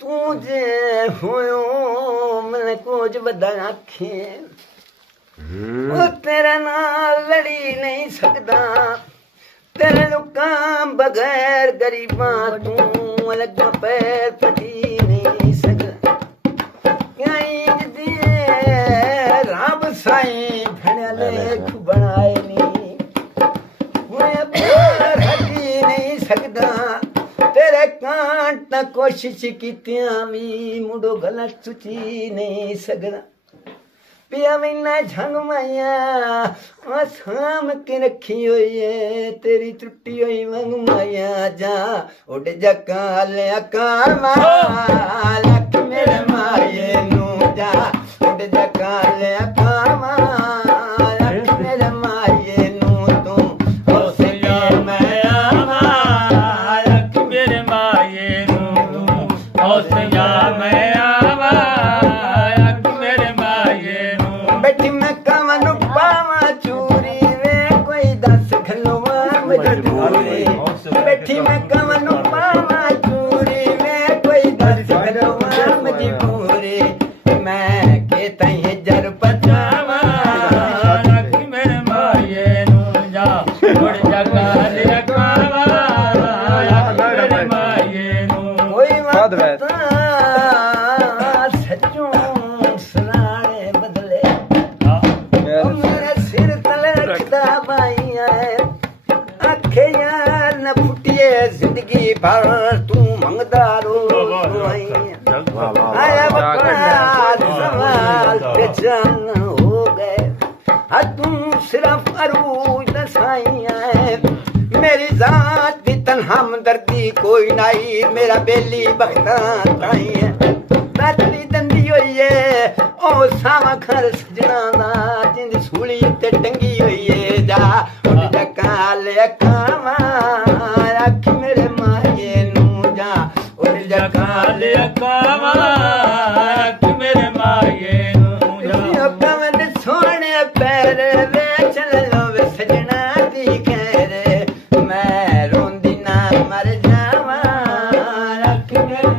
तू जे होयो मैंने कुछ बदा आखे तेरे नाल लड़ी नहीं सकदा तेरे लुकां बगैर गरीबां तू लगा पैर पटी नहीं सकदा इंज दिए रब साईं भणिया लेख बनाए नहीं मैं पैर हटी नहीं सकदा तेरे कांट कोशिश कीतियां भी मुंडो गलत सुची नहीं सकदा पिया मैना झंग माया साम के रखी हुई है तेरी टुटी हुई मंग माया जा उड़ जका लिया लख मेरे माये नू जा उड़ जका लिया लख मेरे माये नू तू हौसला मैं आवा लख मेरे माये नू हौसला मैं आवा बैठी मैं कवन पावा चूरी वे कोई दस खलवा मजबूरी बैठी मैं कवन पावा चूरी वे कोई दस खलवा मजबूरी मैं के तई जर पचावा रख मेरे माये नू जा उड़ जगा ले कावा रख मेरे माये नू कोई बात सच्चों सराणे बदले मेरे सिर तले रखदा बाइया आखे यार न फुटिए जिंदगी भर तू मंगदा रो आया सवाल बेचैन हो गए तू सिर्फ अरूज दसाइया मेरी जात भी तन्हा हमदर्दी कोई नाई मेरा बेली बख्ता ताई है बैठली दंदी होई है ओ सावा खर सजना दा जिंद सूली ते टंगी होई है जा उड़ जका ले कावा रख मेरे माये नू जा उड़ जका ले कावा रख मेरे माये नू जा कमन सोने पैर वे चल लो वे सजना दी खैर मैं रोंदी ना मर जावा रख मेरे